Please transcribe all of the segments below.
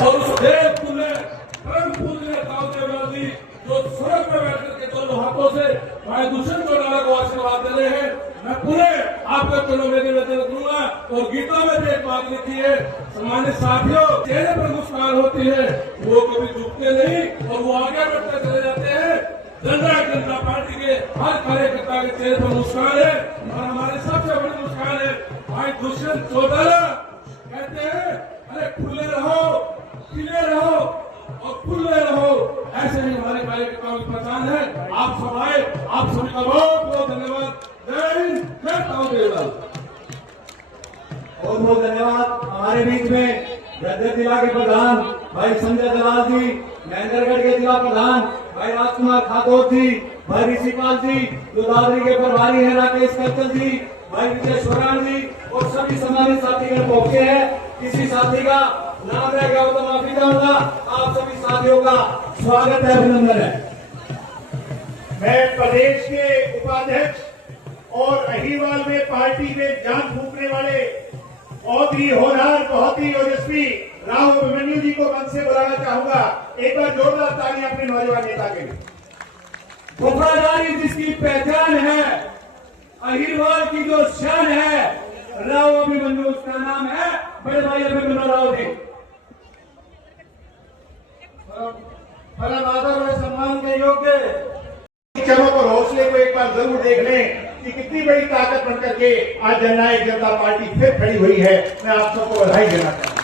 और उस देव तुल्य परम पूज्य ताऊ जी जो सड़क पर बैठ करके दोनों हाथों से भाई दुष्यंत चौटाला को आशीर्वाद दे रहे हैं। मैं पूरे आपके चलो में निवेदन करूंगा और गीता में भी एक बात लिखी है, सम्मानित साथियों, चेहरे पर मुस्कान होती है, वो कभी झुकते नहीं और वो आगे बढ़ते चले जाते हैं। जनता पार्टी के हर कार्यकर्ता के चेहरे पर मुस्कान है और हमारे सबसे बड़ी मुस्कान है भाई दुष्यंत चौटाला। कहते हैं अरे खुले रहो, खिले रहो और खुले रहो, ऐसे ही हमारे कार्यकर्ताओं की पहचान है। आप सब आए, आप सभी का बहुत बहुत धन्यवाद। जय हिंद, जय ताऊ। बहुत बहुत धन्यवाद। हमारे बीच में जद्दर जिला के प्रधान भाई संजय दलाल जी, महेंद्रगढ़ के जिला प्रधान भाई राजकुमार खातोर जी, भाई ऋषिपाल जी, जो दादरी के प्रभारी है राकेश कच्चल जी, भाई विजय स्वराण जी और सभी सम्मानित साथीगण पहुंचे हैं। किसी साथी का नाम रह गया हो तो माफी चाहूंगा। आप सभी साथियों का स्वागत है, अभिनंदन है। मैं प्रदेश के उपाध्यक्ष और अहिवाल में पार्टी में जान फूंकने वाले बहुत ही होनहार, बहुत ही ओजस्वी राव अभिमन्यु जी को मंच से बुलाना चाहूंगा। एक बार जोरदार तालियां अपने नौजवान नेता के लिए। वफादारी जिसकी पहचान है, अहिरवाल की जो शान है, राव अभिमन्यु उसका नाम है बड़े भाई अभिमन्यु राव जी। परम आदर और सम्मान के योग्य चमक और हौसले को एक बार जरूर देख लें कि कितनी बड़ी ताकत बनकर के आज जननायक जनता पार्टी फिर खड़ी हुई है। मैं आप सबको बधाई देना चाहूंगा।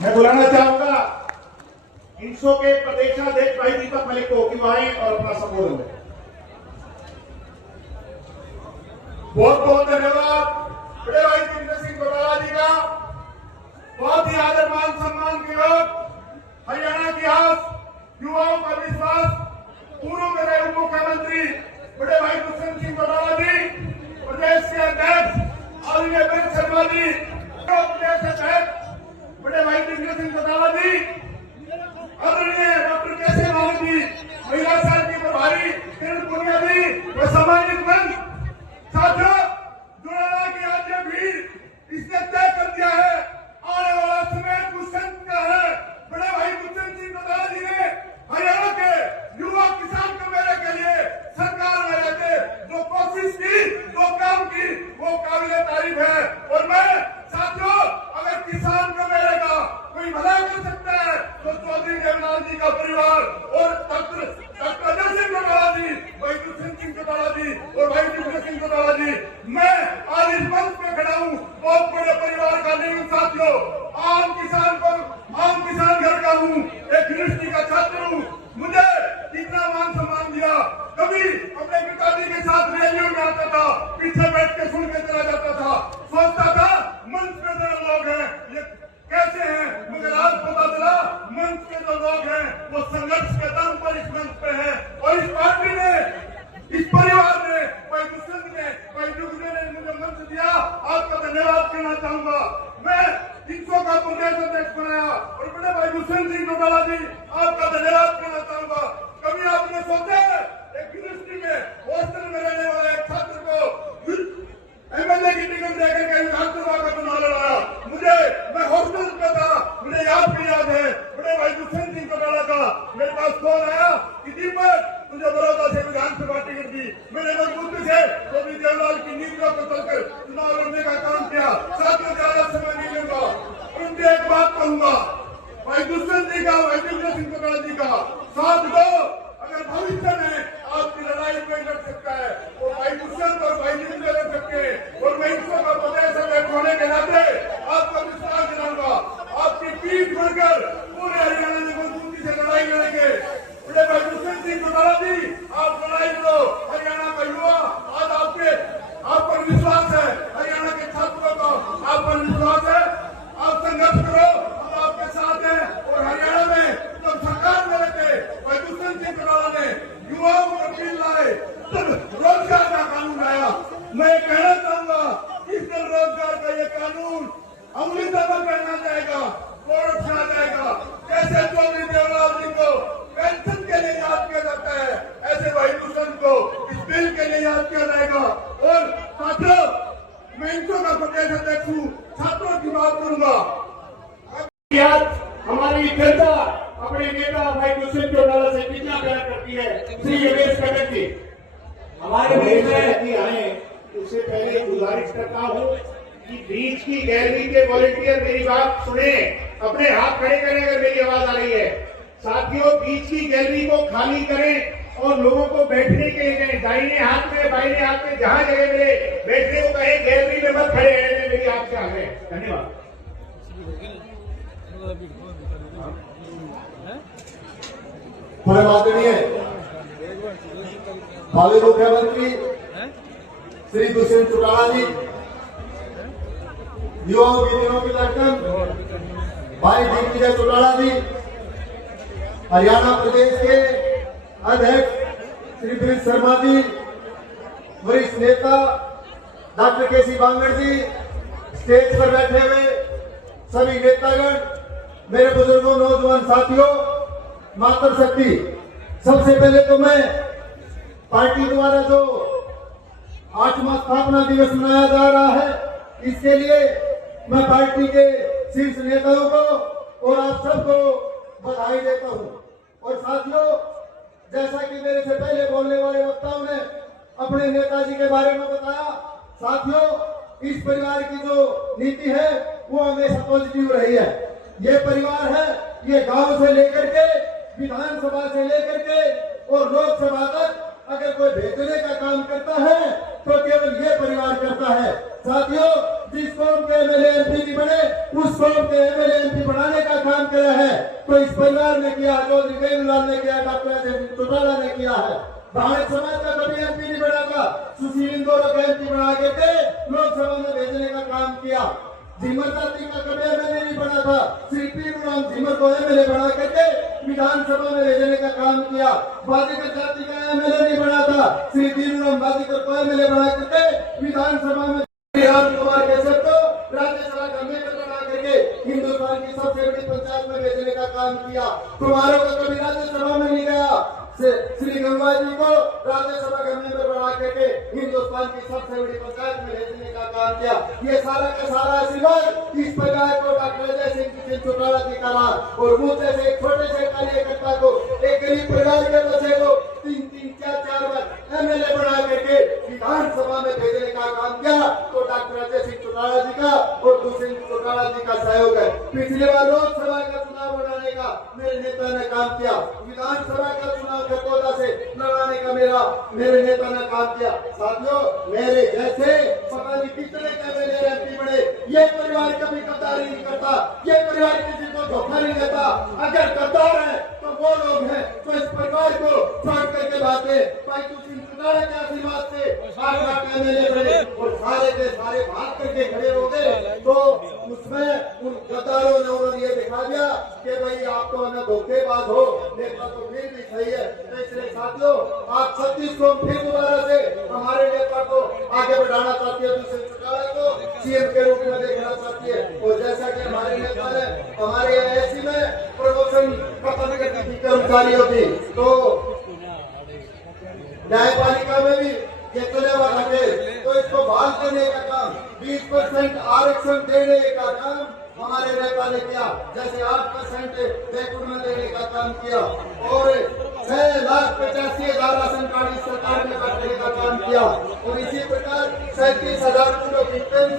मैं बुलाना चाहूंगा इंसो के प्रदेशाध्यक्ष भाई दीपक मलिक को कि आए और अपना संबोधन दें। बहुत बहुत धन्यवाद बड़े भाई जितेंद्र सिंह चौटाला जी का। बहुत ही आदर मान सम्मान के लोग, हरियाणा इतिहास, युवाओं का विश्वास, पूर्व मेरे उप मुख्यमंत्री बड़े भाई दुष्यंत सिंह चौटाला जी, प्रदेश के अध्यक्ष आदरणीय बेन शर्मा जी, प्रदेश अध्यक्ष बड़े भाई जितेंद्र सिंह चौटाला जी, आदरणीय डॉक्टर केसी माधव जी, महिला सेल की प्रभारी किरण पुनिया जी व सम्मानित मंच साथियों, चौटाला की आज ये भीड़ इसने तय कर दिया है आने वाला समय दुष्यंत का है। बड़े भाई दुष्यंत सिंह चौटाला जी ने हरियाणा के युवा किसान को मेरे के लिए सरकार में रहते जो कोशिश की, जो काम की, वो काबिले तारीफ है। और मैं साथियों, अगर किसान को मेरे का कोई भला कर सकता है तो चौधरी देवनाथ जी का परिवार और डॉक्टर अजय सिंह चौटाला जी, भाई दुष्यंत सिंह चौटाला जी और भाई जितेंद्र सिंह चौटाला जी, मैं आज इस मंच पे खड़ा हूँ बहुत बड़े परिवार का नहीं हूँ साथियों। आम किसान घर का हूँ, एक यूनिवर्सिटी का छात्र हूँ। मुझे इतना मान सम्मान दिया, कभी अपने पिताजी के साथ रैलियों में आता था, पीछे बैठ के सुन के चला जाता था, सोचता था मंच पे जो लोग हैं ये कैसे हैं, मगर आज पता चला मंच के जो लोग हैं वो संघर्ष के दम पर इस मंच पे हैं। और इस पार्टी ने, इस परिवार ने, भाई दुष्यंत ने, भाई जुगने ने मुझे मंच दिया, आपका धन्यवाद कहना चाहूंगा। मैं 300 का प्रदेश अध्यक्ष बनाया और बड़े भाई दुष्यंत सिंह चौटाला जी, आपका धन्यवाद कहना चाहूंगा। कभी आपने सोचा एक यूनिवर्सिटी में हॉस्टल में रहने वाले एक छात्र को एमएलए की टिकट देकर के विधानसभा का चुनाव लड़ाया। मैं हॉस्टल पे था, मुझे याद है बड़े भाई दुष्यंत सिंह चौटाला का मेरे पास फोन आया कि दीपक तुझे बड़ौदा से विधानसभा टिकट दी। मैंने मजबूती से चौधरी देवलाल की नीतियों को चलकर चुनाव लड़ने का काम किया। साथियों, ज्यादा समय नहीं लूंगा, उनसे एक बात कहूंगा, भाई दुष्यंत जी का, भाई जितेंद्र सिंह चौटाला जी का साथ दो। अगर भविष्य में आपकी लड़ाई कोई लड़ सकता है वो भाई दुष्यंत और भाई जितेंद्र लड़ सकते हैं। और मैं इंसो का प्रदेश अध्यक्ष होने के नाते आपको विश्वास दिलाऊंगा, आपकी पीठ भरकर पूरे हरियाणा में मजबूती से लड़ाई लड़ेंगे। बड़े भाई दुष्यंत सिंह चौटाला जी, आप लड़ाई लो। हरियाणा का युवा आज आप पर विश्वास है, हरियाणा के छात्रों को आप पर विश्वास है, आप संघर्ष करो, हम आपके साथ हैं। और हरियाणा में जब सरकार में रहते भाई दुष्यंत सिंह चौटाला ने युवाओं को अपील लाए, तब रोजगार का कानून आया। मैं कहना चाहूंगा इस रोजगार का ये कानून अमृतसर में की आज हमारी जनता अपने नेता भाई दुष्यंत चौटाला से कितना प्यार करती है। श्री योगेश कटक जी हमारे बीच में की आए, उससे पहले गुजारिश करता हूँ कि बीच की गैलरी के वॉलंटियर मेरी बात सुने, अपने हाथ खड़े करें अगर मेरी आवाज आ रही है। साथियों, बीच की गैलरी को खाली करें और लोगों को बैठने के लिए कहें, दाहिने हाथ में बाइने हाथ में जहां जगह मिले बैठने को कहें, गैलरी में मत खड़े रहने मेरी आपसे आग्रह। धन्यवाद। पूरे माननीय भावी मुख्यमंत्री श्री दुष्यंत चौटाला जी, युवाओं की दिनों की धड़कन भाई दिग्विजय चौटाला जी, हरियाणा प्रदेश के अध्यक्ष श्री ब्रिज शर्मा जी, वरिष्ठ नेता डॉक्टर केसी बांगड़ जी, स्टेज पर बैठे हुए सभी नेतागण, मेरे बुजुर्गों, नौजवान साथियों, मातृशक्ति, सबसे पहले तो मैं पार्टी द्वारा जो 8वां स्थापना दिवस मनाया जा रहा है, इसके लिए मैं पार्टी के शीर्ष नेताओं को और आप सबको बधाई देता हूं। और साथियों, जैसा कि मेरे से पहले बोलने वाले वक्ताओं ने अपने नेताजी के बारे में बताया, साथियों, इस परिवार की जो नीति है वो हमेशा पॉजिटिव रही है। ये परिवार है, ये गांव से लेकर के विधानसभा से लेकर के और लोकसभा तक अगर कोई भेजने का काम करता है तो केवल ये परिवार करता है। साथियों, जिस कौम के एमएलए एमपी नहीं बने उस कौम के एमएलए एमपी बनाने का काम किया है तो इस परिवार ने किया, चौधरी वेणुलाल ने किया, डॉक्टर चौटाला ने किया है। भारत समाज का कभी एमपी नहीं बना था, सुशील इंदौर का एमपी बना के लोकसभा में भेजने का काम किया। झिमर जाति का कभी एमएलए नहीं बना था, श्री पीरूराम झिमर को एमएलए बना करके विधानसभा में भेजने का काम किया। बाजीकर जाति का एमएलए नहीं बना था, श्री पीरूराम बाजीकर को एमएलए बना करके विधानसभा में राम कुमार केशव को राज्यसभा का मेंबर बना करके हिंदुस्तान की सबसे बड़ी पंचायत में भेजने का काम किया। कुमारों को कभी राज्यसभा में नहीं गया, श्री गंगा जी को राज्यसभा का मेंबर बना करके हिंदुस्तान की सबसे बड़ी पंचायत में भेजने का काम किया। ये सारा का सारा आशीर्वाद इस परिवार को डॉक्टर अजय सिंह चौटाला जी का रहा। और मुझे से एक छोटे से कार्यकर्ता को, एक गरीब परिवार के बच्चे को 3-3, 4-4 बार एमएलए बना करके विधानसभा में भेजने का काम किया तो डॉक्टर अजय सिंह चौटाला जी का और दुष्यंत चौटाला जी का सहयोग है। पिछली बार लोकसभा का चुनाव लड़ाने का मेरे नेता ने काम किया, विधानसभा का चुनाव खरगोदा से लड़ाने का मेरे नेता ने काम किया। साथियों, मेरे जैसे पता नहीं कितने एमएलए एमपी बने, ये परिवार कभी गद्दारी नहीं करता, ये परिवार किसी को धोखा नहीं देता। अगर गद्दार है तो वो लोग हैं तो इस परिवार को छोड़ करके बातें भाई दुष्यंत चौटाला के आशीर्वाद से 8 एमएलए बने और सारे के सारे भाग करके खड़े हो गए तो उसमें उन गद्दारों ने उन्होंने ये दिखा दिया कि भाई आप तो हमें धोखेबाज हो, नेता तो फिर भी सही है। तो इसलिए साथियों, आप 36 को फिर दोबारा से हमारे नेता को आगे बढ़ाना चाहती है, दुष्यंत चौटाला को सीएम के रूप में देखना चाहती है। और जैसा कि हमारे नेता ने हमारे एसी में प्रमोशन खत्म करती थी कर्मचारियों की, तो न्यायपालिका में भी ये चले वाला है तो इसको बहाल करने का काम, 20% आरक्षण देने का काम हमारे नेता ने किया। जैसे 8% बैकवर्ड में देने का काम किया और 6,85,000 राशन कार्ड इस सरकार ने काटने का काम किया और इसी प्रकार 37,000 किलो की पेंशन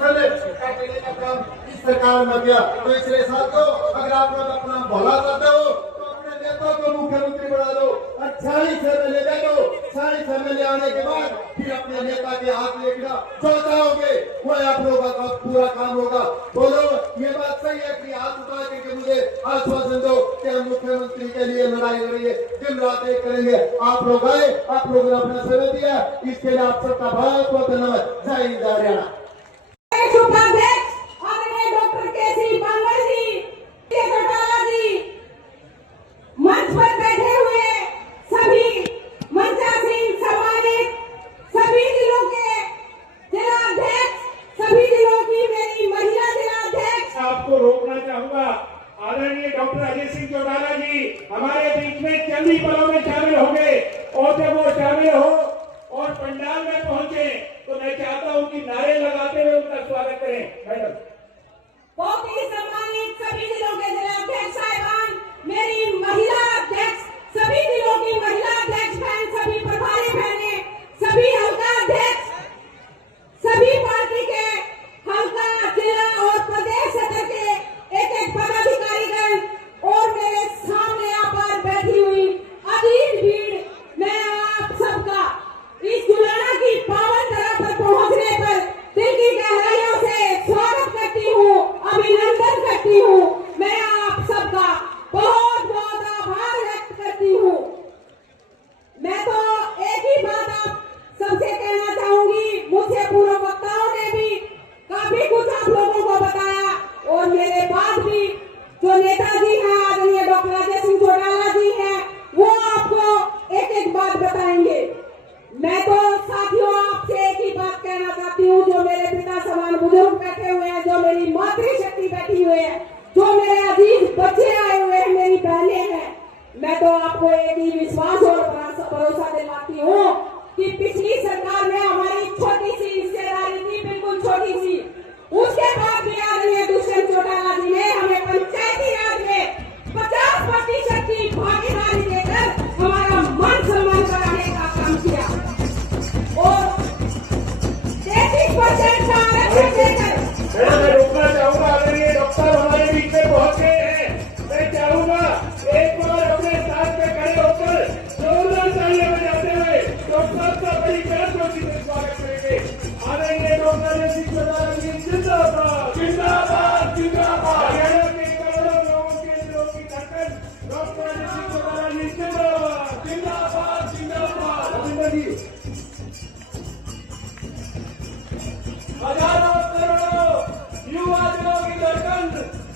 काटने का काम इस सरकार ने किया। तो इसलिए साथियों, अगर आप लोग अपना भला करते हो तो अपने नेता को मुख्यमंत्री बना दो और 40 एमएलए दे दो। 40 एमएलए आने के बाद फिर अपने नेता के हाथ लेकर जो चाहोगे वो आप लोगों का पूरा काम होगा। बोलो, ये बात सही है कि हाथ उठा करके मुझे आश्वासन दो कि हम मुख्यमंत्री के लिए लड़ाई लड़ेंगे, दिन रात एक करेंगे। आप लोग आए, आप लोगों ने अपना समय दिया, इसके लिए आप सबका बहुत बहुत धन्यवाद। जय हिंद, जय हरियाणा। उपाध्यक्ष आदरणीय डॉक्टर केसी बांगड़ जी, चौटाला जी, मंच पर बैठे हुए सभी मंचासीन सम्मानित सभी जिलों के जिलाध्यक्ष, सभी जिलों की मेरी महिला जिलाध्यक्ष, आपको रोकना चाहूंगा। आदरणीय डॉक्टर अजय सिंह चौटाला जी हमारे बीच में चंद ही पलों में शामिल हो गए और जब वो शामिल हो और पंडाल में पहुंचे तो मैं चाहता हूं कि नारे लगाते हुए उनका स्वागत करें। मैडम, बहुत ही सम्मानित सभी जिलों के जिला आपको एक ही विश्वास और भरोसा दिलाती हूँ कि पिछली सरकार में हमारी छोटी सी हिस्सेदारी थी, बिल्कुल छोटी सी, उसके बाद भी आदरणीय दुष्यंत चौटाला जी ने हमें पंचायती राज में 50% की भागीदारी देकर हमारा मान सम्मान बढ़ाने का काम किया और 33% का आरक्षण देकर मैं रोकना चाहूंगा। आदरणीय डॉक्टर हमारे बीच में पहुंच गए हैं। मैं चाहूंगा एक बार अपने साथ में खड़े होकर जोरदार तालियां बजाते हुए डॉक्टर का बड़ी गर्व से स्वागत करेंगे। आदरणीय डॉक्टर चौटाला जी जिंदाबाद जिंदाबाद जिंदाबाद। हरियाणा के करोड़ों लोगों के दिलों की धड़कन डॉक्टर चौटाला जी जिंदाबाद जिंदाबाद जिंदाबाद। रविंद्र जी हजारों करोड़ों युवा दिलों की धड़कन,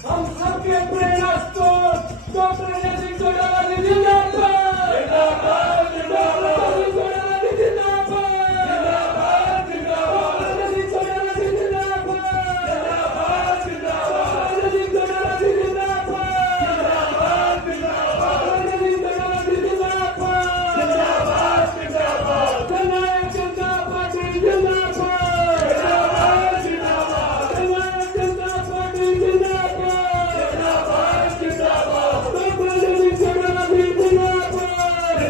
हम सबके प्रेरणा स्रोत डॉक्टर सिंह चौटाला जी जिंदाबाद जिंदाबाद जिंदाबाद। चौटाला जी जिंदाबाद जिंदाबाद जिंदाबाद। सिंह चौटाला जी जिंदाबाद जिंदाबाद जिंदाबाद। सिंह चौटाला जी जिंदाबाद जिंदाबाद जिंदाबाद। सिंह चौटाला जी जिंदाबाद जिंदाबाद जिंदाबाद। जननायक जनता पार्टी जिंदाबाद जिंदाबाद जिंदाबाद। जननायक जनता पार्टी जिंदाबाद जिंदाबाद जिंदाबाद। डॉक्टर सिंह चौटाला जी जिंदाबाद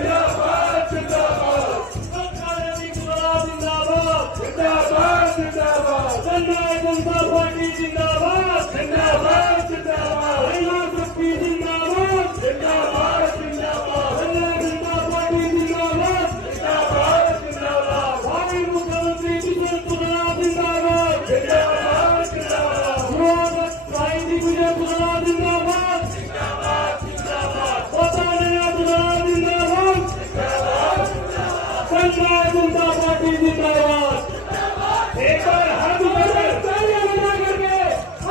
जिंदाबाद जिंदाबाद। डॉक्टर सिंह चौटाला जिंदाबाद जिंदाबाद जिंदाबाद। जननायक जनता पार्टी जिंदाबाद जिंदाबाद जिंदाबाद। महिला शक्ति जिंदाबाद जिंदाबाद जिंदाबाद। जननायक जनता पार्टी जिंदाबाद जिंदाबाद जिंदाबाद। भावी मुख्यमंत्री दुष्यंत चौटाला जिंदाबाद जिंदाबाद जिंदाबाद। युवा राजनीति विजय चौटाला जिंदाबाद जिंदाबाद जिंदाबाद। चौटाला चौटाला जिंदाबाद जिंदाबाद जिंदाबाद। जननायक जनता पार्टी जिंदाबाद। एक बार हाथ उठाकर तालियां बजा करके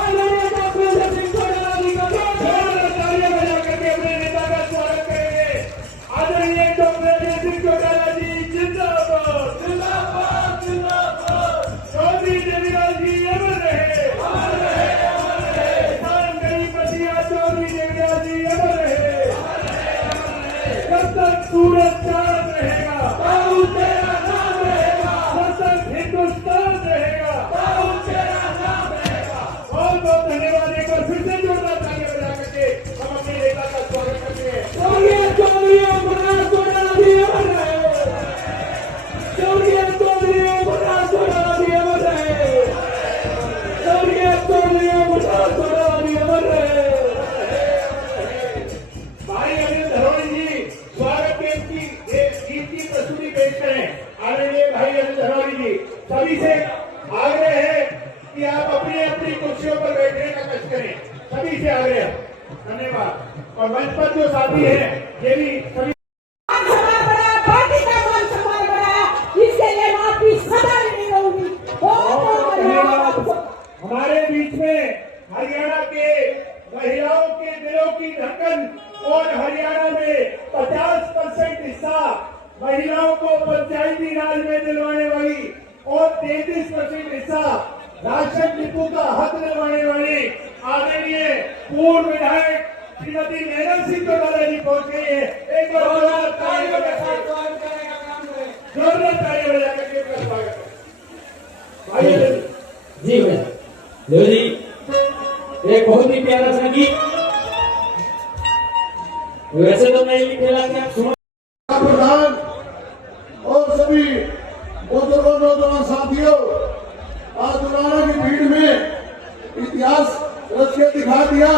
आदरणीय डॉक्टर सिंह चौटाला जी का जोरदार तालियां बजा करके अपने नेता का स्वागत करेंगे। आदरणीय डॉक्टर सिंह चौटाला जी जिंदाबाद जिंदाबाद जिंदाबाद। चौधरी देवीलाल जी अमर रहे अमर रहे अमर रहे। किसान गरीब बसिया चौधरी देवीलाल जी अमर रहे अमर रहे अमर रहे। जब तक सूरज चांद रहेगा बाबू तेरा नाम रहेगा। जब तक हिंदुस्तान रहेगा बाबू तेरा नाम रहेगा। बहुत बहुत धन्यवाद। एक बार फिर से जोरदार तालियां बजा करके हम अपने नेता का स्वागत करते हैं। चौधरी प्रकाश चौटाला जी अमर रहे। चौधरी प्रकाश चौटाला जी अमर रहे। चौधरी प्रकाश चौटाला जी अमर रहे। भाई अनिल धरोड़ी जी स्वागत के गीत की प्रस्तुति पेश करें। आदरणीय भाई अनिल धरोड़ी जी सभी से आग्रह है कि आप अपनी अपनी कुर्सियों पर बैठने का कष्ट करें। सभी से आग्रह। धन्यवाद। और मंच पर जो साथी हैं ये भी सभी मान सम्मान बढ़ाया, पार्टी का मान सम्मान बढ़ाया, इसके लिए मैं आपकी सदा नहीं रहूंगी। बहुत धन्यवाद। हमारे बीच में हरियाणा के महिलाओं के दिलों की धड़कन और हरियाणा में 50% हिस्सा महिलाओं को पंचायती राज में दिलवाने वाली और 33% हिस्सा राशन डिपो का हक दिलवाने वाली आदरणीय पूर्व विधायक श्रीमती नैना सिंह चौटाला जी पहुंच गई है। एक बार जोरदार तालियों के साथ स्वागत करने का काम करें। जोरदार तालियां बजा करके उनका स्वागत करें। भाई जी भैया देव जी एक बहुत ही प्यारा सा गीत, वैसे तो नहीं लिखेला कि आप सुनो। प्रधान और सभी बुजुर्गों नौजवान साथियों, आज दुराना की भीड़ में इतिहास रच के दिखा दिया।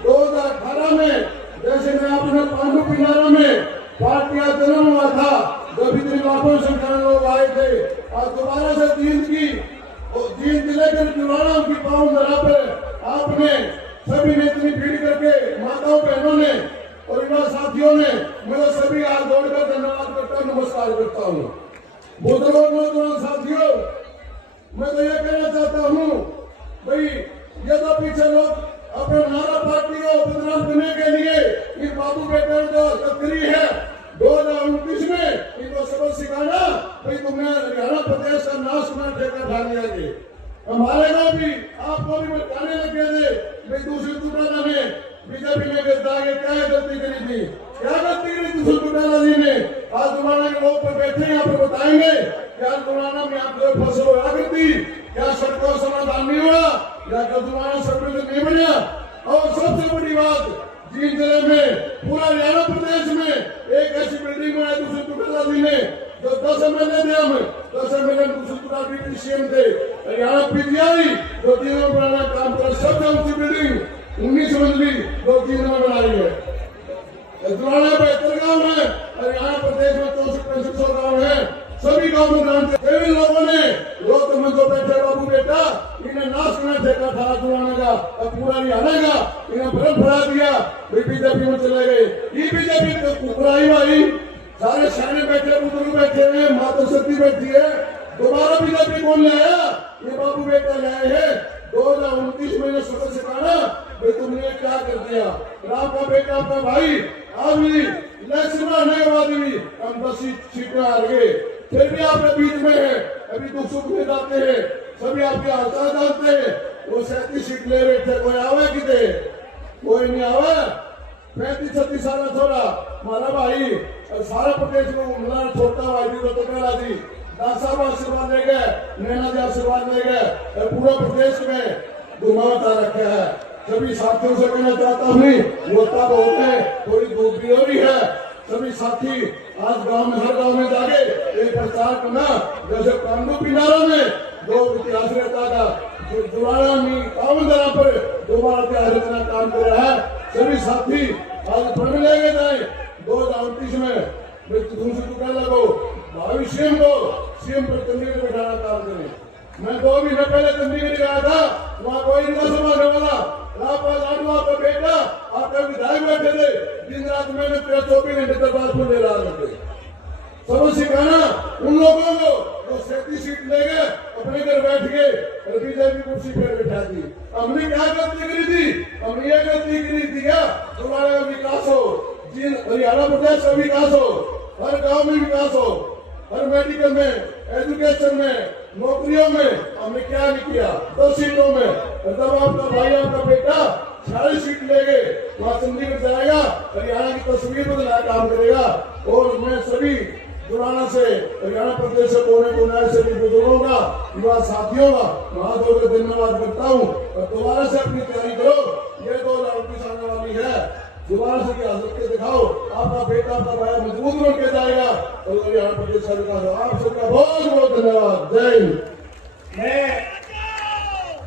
2018 में जैसे मैं अपने पांडु पिनारा में पार्टी का जन्म हुआ था, जब इतनी लाखों संख्या में लोग आए थे। आज दोबारा से जीत लेकर दुराना की पावन धरा पर आपने सभी ने इतनी भीड़ करके माताओं बहनों ने और युवा साथियों ने मैं सभी हाथ जोड़कर धन्यवाद करता नमस्कार करता हूँ। बुजुर्गों नौजवान साथियों, मैं तो ये कहना चाहता हूँ भाई, ये तो पीछे लोग अपने नारा पार्टी को बदनाम करने के लिए इन बाबू बेटे जो तकरी है 2029 में इनको सबक सिखाना भाई तुमने हरियाणा प्रदेश का नाश करना ठेका ठान लिया। हमारे में भी आपको भी बताने लगे थे भाई दूसरी दुकाना में बीजेपी ने क्या गलती करी थी, क्या गलती करी थी दुष्यंत चौटाला जी ने? आज दुलाना के लोग पर बैठे यहाँ पर बताएंगे क्या दुलाना में आप लोग फसल हुआ करती, क्या सड़कों का समाधान नहीं हुआ, या दुलाना सड़कों से नहीं बना। और सबसे बड़ी बात, जींद जिले में पूरा हरियाणा प्रदेश में एक ऐसी बिल्डिंग बनाई दुष्यंत चौटाला जी ने जो 10 एमएलए थे, हम 10 MLA Dushyant Chautala deputy CM थे। हरियाणा पीजीआई जो जींद में बनाना काम कर, सबसे ऊंची बिल्डिंग 19 मंजिली जो जींद में बनाई है। दुलाना 72 गाँव है, हरियाणा प्रदेश में 64-65 गाँव है, सभी गाँव में जानते। कई लोगों ने लोग मंचों बैठे बाबू बेटा इन्हें नाश करना ठेका था दुलाना का, अब पूरा हरियाणा का इन्हें बर्फ फड़ा दिया, बीजेपी में चले गए। ये बीजेपी तो बुराई भाई, सारे सियाने बैठे, बुजुर्ग बैठे हैं, माता शक्ति बैठी है, दोबारा बीजेपी कौन लाया? ये बाबू बेटा लाए हैं। 2029 में सुबह सिखाना भाई तुमने क्या कर दिया, आपका बेटा आपका भाई आज भी इलेक्शन में के बाद भी हम 10 सीटें हार गए, फिर भी आपके बीच में है, अभी दुख सुख में जाते हैं, सभी आपके हाथ जानते हैं। वो 37 सीट ले रहे थे, कोई आवे किते? कोई नहीं आवे। 35-36 साल छोड़ा हमारा भाई सारा प्रदेश में उमला छोटा भाई जी चौटाला जी दास साहब आशीर्वाद ले गए, नैना जी आशीर्वाद ले गए, पूरा प्रदेश में घुमावता रखा है। सभी साथियों से कहना चाहता हूँ वो तब होते हैं, थोड़ी धूप भी हो रही है, सभी साथी आज गांव में हर गांव में जाके एक प्रचार करना, जैसे पांडु पिनारा में जो इतिहास रहता था, दुलाना में कामदरा पर दोबारा इतिहास रचना काम कर रहा है। सभी साथी आज फंड लेके जाए 2029 में तुमसे टुकड़ा लगो, भावी सीएम को सीएम पर चंडीगढ़ बैठाना काम करें। मैं 2 महीने पहले चंडीगढ़ गया था, वहाँ कोई नहीं संभालने वाला, लाडू आपका बेटा आपका विधायक बैठे थे, दिन रात मैंने 24 घंटे तक बात को ले रहा थे। समझ सिखाना उन लोगों को जो 37 सीट ले गए अपने घर बैठ गए और बीजेपी कुर्सी पर बैठा दी। हमने क्या गलती करी थी? हमने ये गलती करी थी क्या तुम्हारा विकास हो, हरियाणा प्रदेश का विकास हो, हर गांव में विकास हो, हर मेडिकल में, एजुकेशन में, नौकरियों में हमने क्या नहीं किया? 2 सीटों में तब आपका भाई आपका बेटा 40 सीट ले गए, वहां चंडीगढ़ जाएगा, हरियाणा की तस्वीर बदलना काम करेगा। और मैं सभी दुलाना से हरियाणा प्रदेश से कोने कोने से बुजुर्गों का, युवा साथियों का हाथ धोकर धन्यवाद करता हूँ। और दोबारा से अपनी तैयारी करो, ये 2 राउंड आने वाली है, दोबारा से क्या के दिखाओ, आपका बेटा आपका भाई मजबूत बन के जाएगा और हरियाणा प्रदेश सरकार। आप सबका बहुत बहुत धन्यवाद। जय हिंद। मैं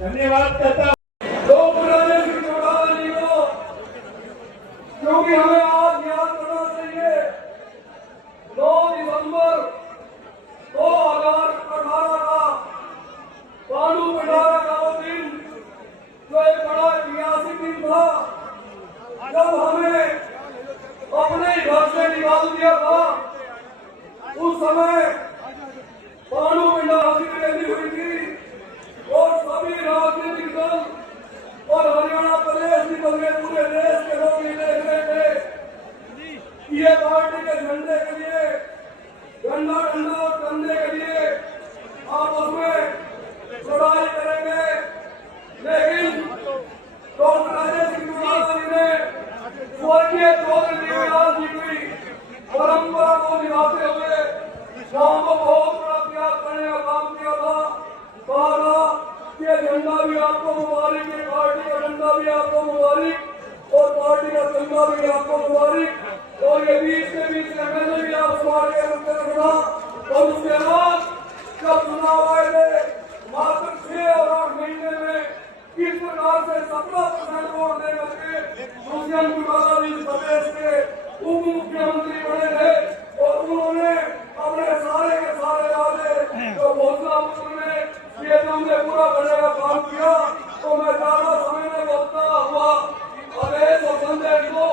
धन्यवाद करता हूँ क्योंकि हमें आज याद करना चाहिए 2 दिसंबर 2018 का पांडु पिंडारा का वो दिन जो एक बड़ा ऐतिहासिक दिन था, जब हमें अपने घर से निकाल दिया था। उस समय पांडु पिंडारा की रैली हुई थी और सभी राजनीतिक दल और हरियाणा प्रदेश की बल्कि पूरे देश के लोग ये देख रहे थे कि ये पार्टी के झंडे के लिए, झंडा और कंधे के लिए आपस में लड़ाई करेंगे। लेकिन डॉक्टर राजेश सिंह चौटाला जी ने स्वर्गीय चौधरी देवीलाल जी की परंपरा को निभाते हुए गांव को बहुत बड़ा त्याग करने का काम किया था। कहा कि झंडा भी आपको मुबारक, ये पार्टी का झंडा भी आपको मुबारक और पार्टी का झंडा भी आपको मुबारक, और ये बीच के बीच एमएलए भी आप सवाल के रखना। और उसके बाद जब चुनाव आए थे मात्र 6 और 8 महीने में किस प्रकार से 17% वोट दे करके दुष्यंत चौटाला जी प्रदेश के उप मुख्यमंत्री बने थे और उन्होंने अपने सारे के सारे वादे जो घोषणा पत्र में ये तुमने पूरा करने का काम किया। तो मैं ज्यादा समय में बोलता हुआ आदेश और संदेश को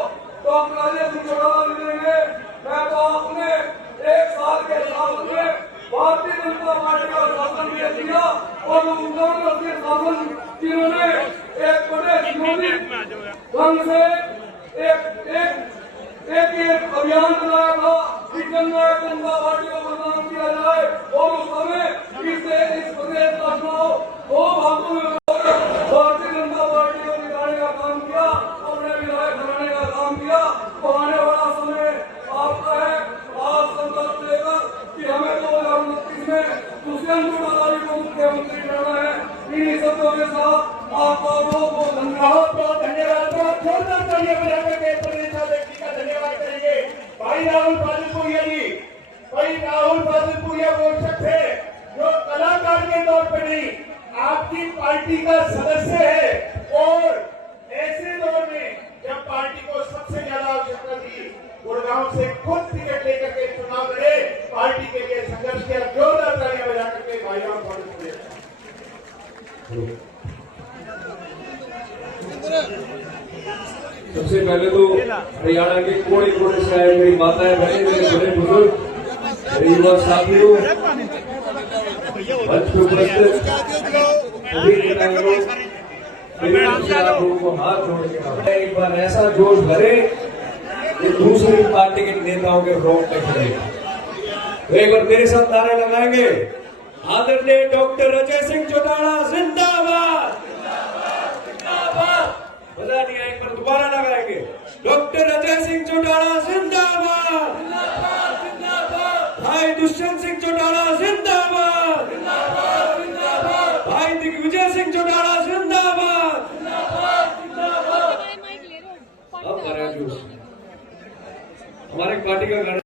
डॉक्टर राजेश सिंह चौटाला जी देंगे। मैं तो अपने 1 साल के शासन में भारतीय जनता पार्टी का शासन दे दिया और उन्होंने उसके शासन जिन्होंने एक बड़े सामाजिक ढंग से एक अभियान चलाया था कि जननायक जनता पार्टी को बदनाम किया जाए और उस समय इस प्रदेश का चुनाव 2 भागों में भारतीय जनता पार्टी को निकालने का काम किया। अपने विधायक बहुत बहुत धन्यवाद। बहुत जोरदार तालियां बजा करके प्रतिष्ठा व्यक्ति का धन्यवाद करेंगे। भाई राहुल फाजिलपुरिया जी, भाई राहुल फाजिलपुरिया वो शख्स है जो कलाकार के तौर पर नहीं, आपकी पार्टी का सदस्य है और ऐसे दौर में जब पार्टी को सबसे ज्यादा आवश्यकता थी, गुड़गांव से खुद टिकट लेकर के चुनाव लड़े, पार्टी के लिए संघर्ष किया। जोरदार तालियां बजा करके भाई राहुल फाजिलपुरिया। सबसे पहले तो हरियाणा के कोने कोने से आए मेरी माताएं बहनें, मेरे बड़े बुजुर्ग, मेरे युवा साथियों, मंच पे उपस्थित सभी नेताओं, मेरे से आप लोगों को हाथ जोड़ के एक बार ऐसा जोश भरे कि दूसरी पार्टी के नेताओं के रोंगटे खड़े। तो एक बार मेरे साथ नारे लगाएंगे, आदरणीय डॉक्टर अजय सिंह चौटाला जिंदाबाद। मजा नहीं आया, एक बार दोबारा लगाएंगे, डॉक्टर अजय सिंह चौटाला जिंदाबाद। भाई दुष्यंत सिंह चौटाला जिंदाबाद। भाई दिग्विजय सिंह चौटाला जिंदाबाद। अब करें जोश, हमारे पार्टी का